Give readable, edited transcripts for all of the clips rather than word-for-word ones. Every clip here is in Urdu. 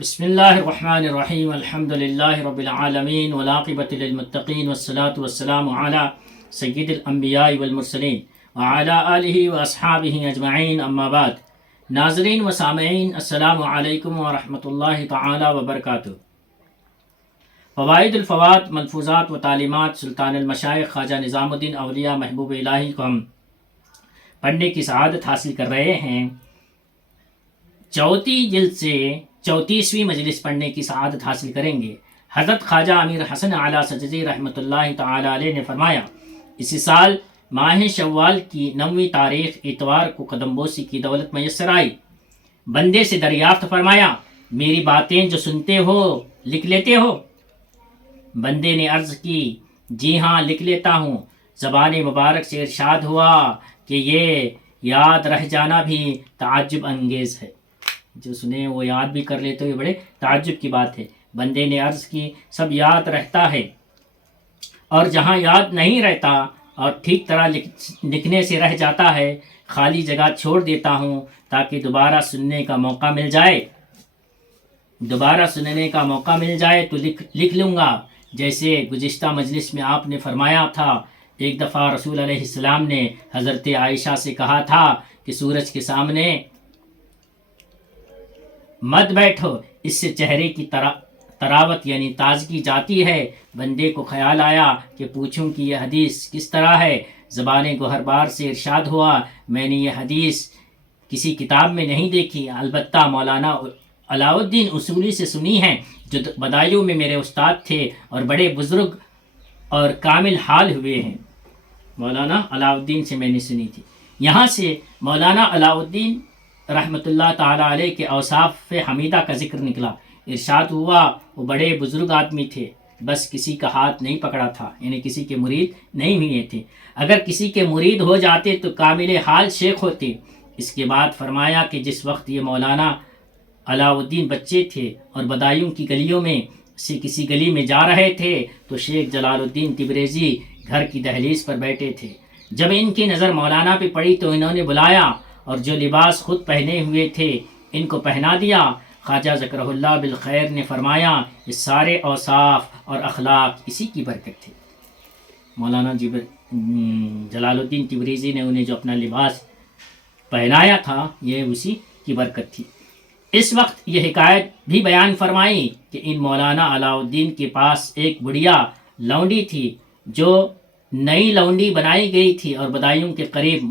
بسم اللہ الرحمن الرحیم الحمد للہ رب العالمین والعاقبۃ للمتقین والصلاة والسلام علی سید الانبیاء والمرسلین وعلی آلہ واصحابہ اجمعین اما بعد۔ ناظرین و سامعین السلام علیکم ورحمۃ اللہ تعالی وبرکاتہ۔ فوائد الفوات، ملفوظات و تعلیمات سلطان المشائخ خواجہ نظام الدین اولیاء محبوب الہی کو ہم پڑھنے کی سعادت حاصل کر رہے ہیں۔ چوتھی جلد سے 34ویں مجلس پڑھنے کی سعادت حاصل کریں گے۔ حضرت خواجہ امیر حسن اعلیٰ سجدی رحمۃ اللہ تعالی علیہ نے فرمایا، اسی سال ماہ شوال کی 9ویں تاریخ اتوار کو قدم بوسی کی دولت میسر آئی۔ بندے سے دریافت فرمایا، میری باتیں جو سنتے ہو لکھ لیتے ہو؟ بندے نے عرض کی، جی ہاں لکھ لیتا ہوں۔ زبان مبارک سے ارشاد ہوا کہ یہ یاد رہ جانا بھی تعجب انگیز ہے۔ جو سنے وہ یاد بھی کر لیتے ہوئے بڑے تعجب کی بات ہے۔ بندے نے عرض کی، سب یاد رہتا ہے، اور جہاں یاد نہیں رہتا اور ٹھیک طرح لکھنے سے رہ جاتا ہے، خالی جگہ چھوڑ دیتا ہوں تاکہ دوبارہ سننے کا موقع مل جائے۔ دوبارہ سننے کا موقع مل جائے تو لکھ لوں گا۔ جیسے گزشتہ مجلس میں آپ نے فرمایا تھا، ایک دفعہ رسول علیہ السلام نے حضرت عائشہ سے کہا تھا کہ سورج کے سامنے مت بیٹھو، اس سے چہرے کی تراوت یعنی تازگی جاتی ہے۔ بندے کو خیال آیا کہ پوچھوں کہ یہ حدیث کس طرح ہے۔ زبان گوہر بار سے ارشاد ہوا، میں نے یہ حدیث کسی کتاب میں نہیں دیکھی، البتہ مولانا علاء الدین اصولی سے سنی ہے، جو بدایوں میں میرے استاد تھے اور بڑے بزرگ اور کامل حال ہوئے ہیں۔ مولانا علاء الدین سے میں نے سنی تھی۔ یہاں سے مولانا علاء الدین رحمۃ اللہ تعالی علیہ کے اوصاف حمیدہ کا ذکر نکلا۔ ارشاد ہوا، وہ بڑے بزرگ آدمی تھے، بس کسی کا ہاتھ نہیں پکڑا تھا، یعنی کسی کے مرید نہیں ہوئے تھے۔ اگر کسی کے مرید ہو جاتے تو کامل حال شیخ ہوتے۔ اس کے بعد فرمایا کہ جس وقت یہ مولانا علاء الدین بچے تھے اور بدایوں کی گلیوں میں سے کسی گلی میں جا رہے تھے تو شیخ جلال الدین تبریزی گھر کی دہلیز پر بیٹھے تھے۔ جب ان کی نظر مولانا پہ پڑی تو انہوں نے بلایا اور جو لباس خود پہنے ہوئے تھے ان کو پہنا دیا۔ خواجہ ذکرہ اللہ بالخیر نے فرمایا، یہ سارے اوصاف اور اخلاق اسی کی برکت تھے۔ مولانا جلال الدین تبریزی نے انہیں جو اپنا لباس پہنایا تھا یہ اسی کی برکت تھی۔ اس وقت یہ حکایت بھی بیان فرمائی کہ ان مولانا علاء الدین کے پاس ایک بڑھیا لونڈی تھی جو نئی لونڈی بنائی گئی تھی اور بدایوں کے قریب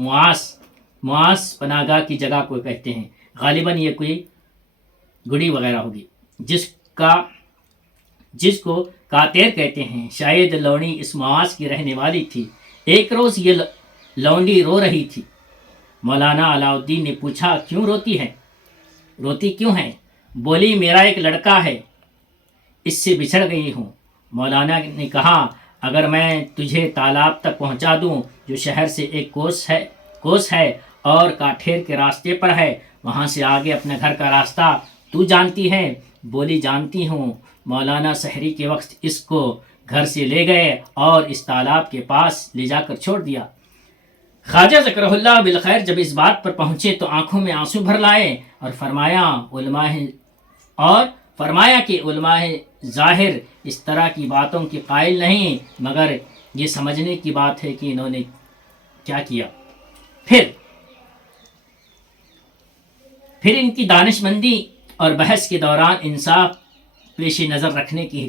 مواس پناہگاہ کی جگہ کو کہتے ہیں، غالباً یہ کوئی گڑی وغیرہ ہوگی، جس کو کاتیر کہتے ہیں۔ شاید لونڈی اس مواس کی رہنے والی تھی۔ ایک روز یہ لونڈی رو رہی تھی۔ مولانا علاء الدین نے پوچھا، کیوں روتی کیوں ہے؟ بولی، میرا ایک لڑکا ہے، اس سے بچھڑ گئی ہوں۔ مولانا نے کہا، اگر میں تجھے تالاب تک پہنچا دوں جو شہر سے ایک کوس ہے اور کاٹھیر کے راستے پر ہے، وہاں سے آگے اپنے گھر کا راستہ تو جانتی ہے؟ بولی، جانتی ہوں۔ مولانا سحری کے وقت اس کو گھر سے لے گئے اور اس تالاب کے پاس لے جا کر چھوڑ دیا۔ خواجہ ذکرہ اللہ بالخیر جب اس بات پر پہنچے تو آنکھوں میں آنسو بھر لائے اور فرمایا کہ علماء ظاہر اس طرح کی باتوں کی قائل نہیں، مگر یہ سمجھنے کی بات ہے کہ انہوں نے کیا کیا۔ پھر ان کی دانش مندی اور بحث کے دوران انصاف پیش نظر رکھنے کی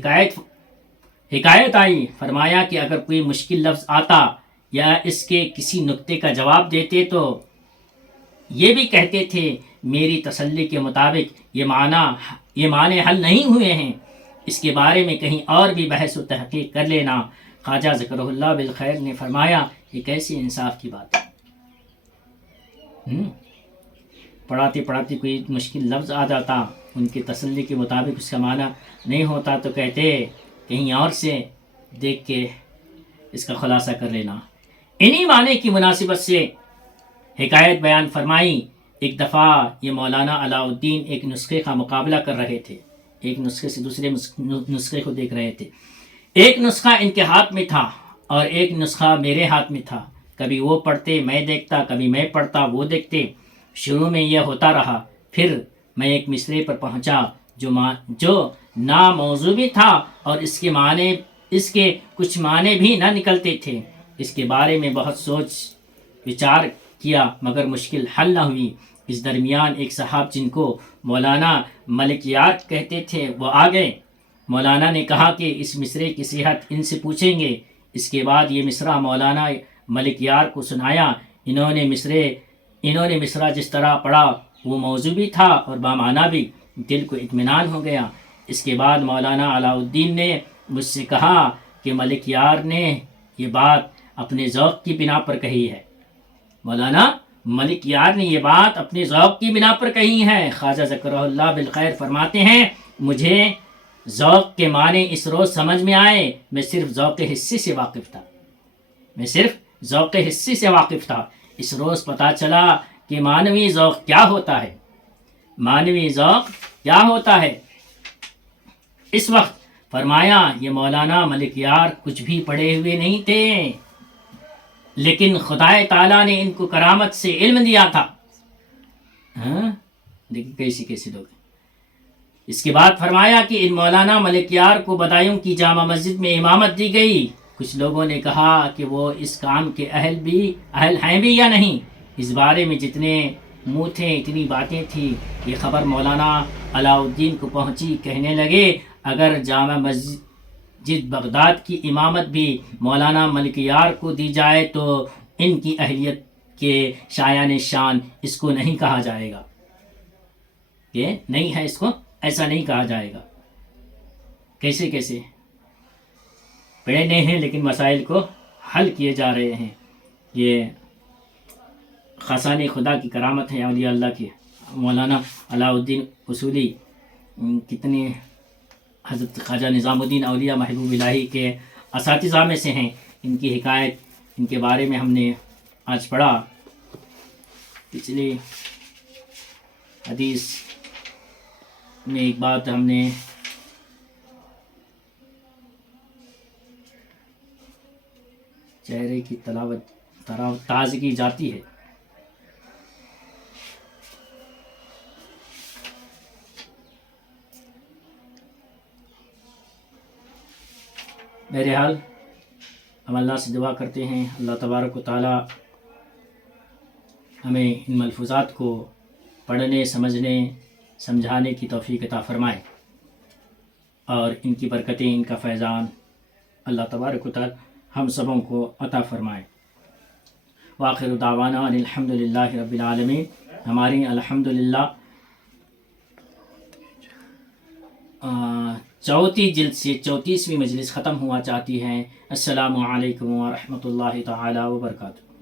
حکایت آئی۔ فرمایا کہ اگر کوئی مشکل لفظ آتا یا اس کے کسی نکتے کا جواب دیتے تو یہ بھی کہتے تھے، میری تسلی کے مطابق یہ معنی حل نہیں ہوئے ہیں، اس کے بارے میں کہیں اور بھی بحث و تحقیق کر لینا۔ خواجہ ذکرہ اللہ بالخیر نے فرمایا، یہ کیسی انصاف کی بات ہے؟ پڑھاتے کوئی مشکل لفظ آ جاتا، ان کی تسلی کے مطابق اس کا معنی نہیں ہوتا تو کہتے کہیں اور سے دیکھ کے اس کا خلاصہ کر لینا۔ انہی معنی کی مناسبت سے حکایت بیان فرمائی۔ ایک دفعہ یہ مولانا علاء الدین ایک نسخے کا مقابلہ کر رہے تھے، ایک نسخے سے دوسرے نسخے کو دیکھ رہے تھے۔ ایک نسخہ ان کے ہاتھ میں تھا اور ایک نسخہ میرے ہاتھ میں تھا۔ کبھی وہ پڑھتے میں دیکھتا، کبھی میں پڑھتا وہ دیکھتے۔ شروع میں یہ ہوتا رہا، پھر میں ایک مصرعے پر پہنچا جو ناموضوع بھی تھا اور اس کے کچھ معنی بھی نہ نکلتے تھے۔ اس کے بارے میں بہت سوچ وچار کیا مگر مشکل حل نہ ہوئی۔ اس درمیان ایک صاحب جن کو مولانا ملک یار کہتے تھے وہ آ گئے۔ مولانا نے کہا کہ اس مصرے کی صحت ان سے پوچھیں گے۔ اس کے بعد یہ مصرع مولانا ملک یار کو سنایا۔ انہوں نے مصرع جس طرح پڑھا وہ موضوع بھی تھا اور بامعنی بھی۔ دل کو اطمینان ہو گیا۔ اس کے بعد مولانا علاء الدین نے مجھ سے کہا کہ ملک یار نے یہ بات اپنے ذوق کی بنا پر کہی ہے۔ مولانا ملک یار نے یہ بات اپنے ذوق کی بنا پر کہی ہے۔ خواجہ ذکرہ اللہ بالخیر فرماتے ہیں مجھے ذوق کے معنی اس روز سمجھ میں آئے۔ میں صرف ذوق حصے سے واقف تھا۔ اس روز پتہ چلا کہ معنوی ذوق کیا ہوتا ہے۔ اس وقت فرمایا یہ مولانا ملک یار کچھ بھی پڑھے ہوئے نہیں تھے لیکن خدا تعالیٰ نے ان کو کرامت سے علم دیا تھا۔ دیکھیں کیسے لوگ۔ اس کے بعد فرمایا کہ ان مولانا ملک یار کو بدایوں کی جامع مسجد میں امامت دی گئی۔ کچھ لوگوں نے کہا کہ وہ اس کام کے اہل ہیں بھی یا نہیں۔ اس بارے میں جتنے منہ تھے اتنی باتیں تھیں۔ یہ خبر مولانا علاء الدین کو پہنچی۔ کہنے لگے اگر جامع مسجد بغداد کی امامت بھی مولانا ملک یار کو دی جائے تو ان کی اہلیت کے شایان شان اس کو نہیں کہا جائے گا۔ یہ نہیں ہے، اس کو ایسا نہیں کہا جائے گا۔ کیسے پڑھے نہیں ہیں لیکن مسائل کو حل کیے جا رہے ہیں۔ یہ خاصان خدا کی کرامت ہے اولیاء اللہ کی۔ مولانا علاء الدین اصولی کتنے حضرت خواجہ نظام الدین اولیاء محبوب الہی کے اساتذہ میں سے ہیں۔ ان کی حکایت، ان کے بارے میں ہم نے آج پڑھا۔ پچھلی حدیث میں ایک بات ہم نے چہرے کی تازگی جاتی ہے۔ بہرحال ہم اللہ سے دعا کرتے ہیں اللہ تبارک و تعالی ہمیں ان ملفوظات کو پڑھنے، سمجھنے، سمجھانے کی توفیق عطا فرمائے اور ان کی برکتیں، ان کا فیضان اللہ تبارک و تعالی ہم سبوں کو عطا فرمائے۔ وآخر دعوانا ان الحمدللہ رب العالمین۔ ہماری الحمدللہ 34 جلد سے 34ویں مجلس ختم ہوا چاہتی ہے۔ السلام علیکم ورحمۃ اللہ تعالی وبرکاتہ۔